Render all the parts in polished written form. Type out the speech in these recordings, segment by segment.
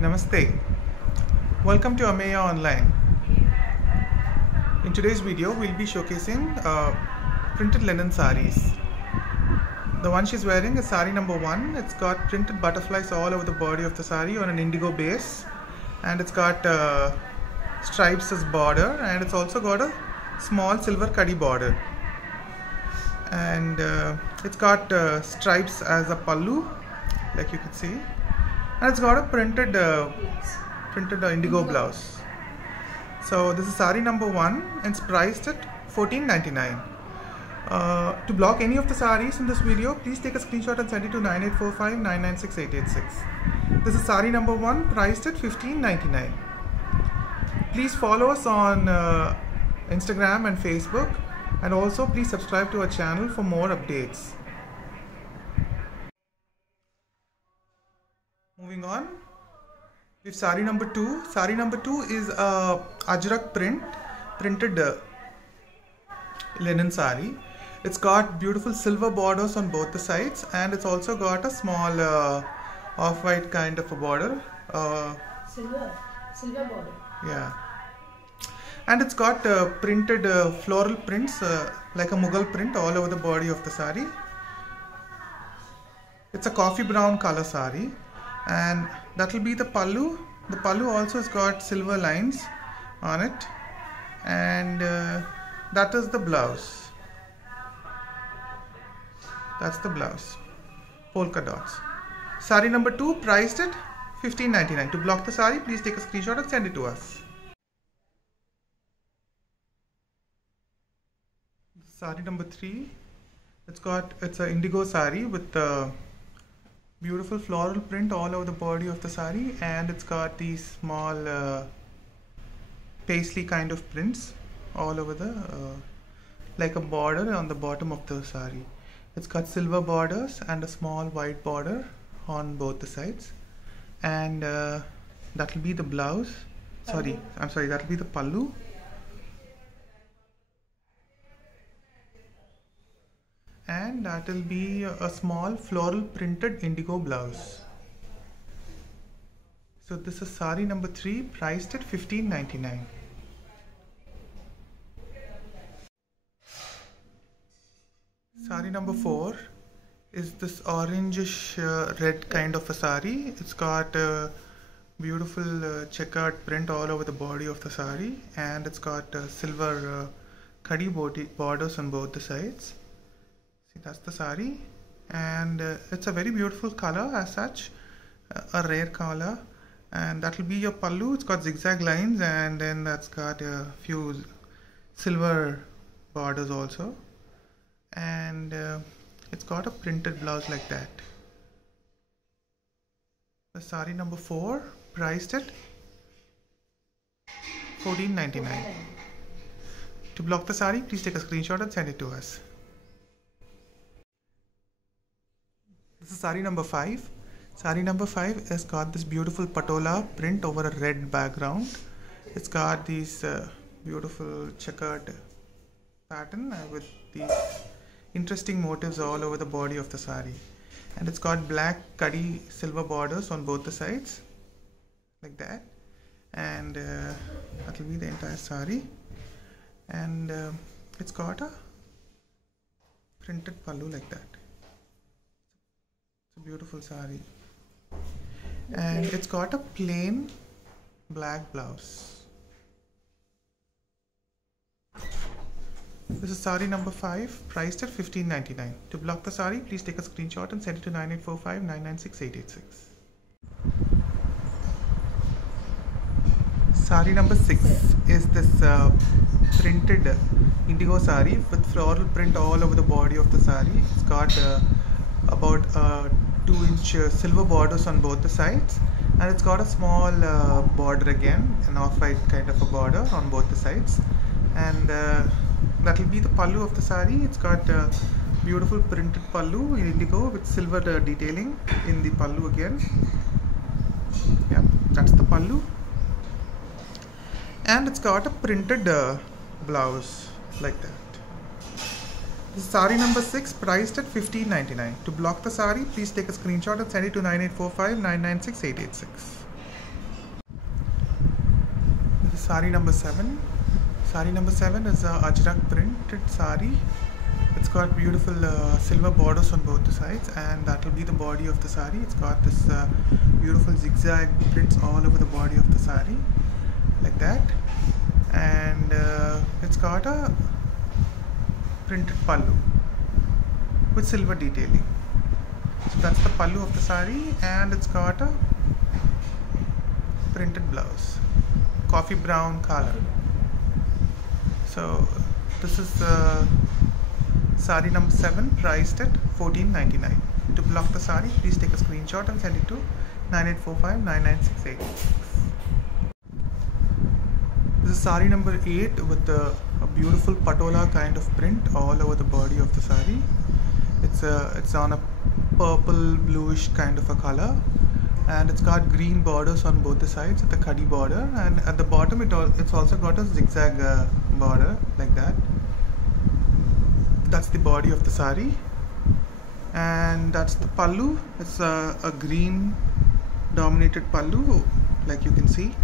Namaste. Welcome to Ameya Online. In today's video, we'll be showcasing printed linen saris. The one she's wearing is sari number 1. It's got printed butterflies all over the body of the sari on an indigo base, and it's got stripes as border, and it's also got a small silver kadi border, and it's got stripes as a pallu, like you can see, and it's got a printed indigo blouse. So this is sari number 1 and it's priced at $14.99. To block any of the saris in this video, please take a screenshot and send it to 9845996886. This is sari number 1 priced at $15.99. Please follow us on Instagram and Facebook, and also please subscribe to our channel for more updates. Moving on, we have sari number 2. Sari number 2 is a ajrak printed linen sari. It's got beautiful silver borders on both the sides, and it's also got a small off-white kind of a border. Silver border. Yeah. And it's got printed floral prints like a Mughal print all over the body of the sari. It's a coffee brown color sari, and that will be the pallu. The pallu also has got silver lines on it, and that is the blouse. That's the blouse, polka dots. Sari number 2 priced at $15.99. To block the sari, please take a screenshot and send it to us. Sari number 3, it's an indigo sari with beautiful floral print all over the body of the sari, and it's got these small paisley kind of prints all over the like a border on the bottom of the sari. It's got silver borders and a small white border on both the sides, and that will be the blouse. That will be the pallu. And that will be a small floral printed indigo blouse. So this is sari number 3 priced at $15.99. Sari number 4 is this orangish red kind of a sari. It's got a beautiful checkered print all over the body of the sari, and it's got silver kadi borders on both the sides. That's the sari, and it's a very beautiful color as such, a rare color, and that will be your pallu. It's got zigzag lines, and then that's got a few silver borders also, and it's got a printed blouse like that. The sari number 4 priced at $14.99. To block the sari, please take a screenshot and send it to us. This is sari number 5. Sari number 5 has got this beautiful patola print over a red background. It's got these beautiful checkered pattern with these interesting motifs all over the body of the sari. And it's got black kadi silver borders on both the sides, like that. And that will be the entire sari. And it's got a printed pallu like that. A beautiful sari, and it's got a plain black blouse. This is sari number 5 priced at $15.99. To block the sari, please take a screenshot and send it to 9845996886. Sari number 6 is this printed indigo sari with floral print all over the body of the sari. It's got about 2-inch silver borders on both the sides, and it's got a small border again, an off-white kind of a border on both the sides, and that will be the pallu of the sari. It's got beautiful printed pallu in indigo with silver detailing in the pallu again. Yeah, that's the pallu, and it's got a printed blouse like that. This is sari number 6 priced at $15.99. To block the sari, please take a screenshot and send it to 9845996886. Sari number 7. Sari number 7 is a Ajrak printed sari. It's got beautiful silver borders on both the sides, and that will be the body of the sari. It's got this beautiful zigzag prints all over the body of the sari, like that. And it's got a printed pallu with silver detailing. So that's the pallu of the sari, and it's got a printed blouse, coffee brown color. So this is sari number 7, priced at $14.99. To block the sari, please take a screenshot and send it to 9845996886. This is sari number 8 with a beautiful patola kind of print all over the body of the sari. It's on a purple bluish kind of a color, and it's got green borders on both the sides at the khadi border, and at the bottom it's also got a zigzag border like that. That's the body of the sari, and that's the pallu. It's a green dominated pallu, like you can see,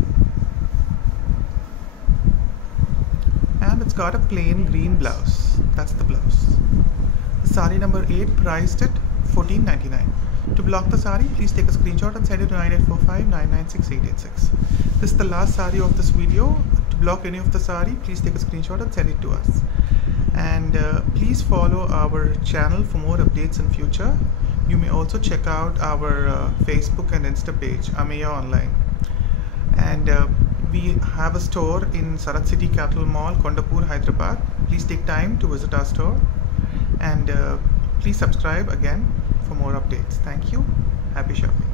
and it's got a plain green blouse. That's the blouse. The sari number 8, priced at $14.99. To block the sari, please take a screenshot and send it to 9845996886. This is the last sari of this video. To block any of the sari, please take a screenshot and send it to us. And please follow our channel for more updates in future. You may also check out our Facebook and Insta page, Ameya Online. And we have a store in Sarat City Capital Mall, Kondapur, Hyderabad. Please take time to visit our store, and please subscribe again for more updates. Thank you. Happy shopping.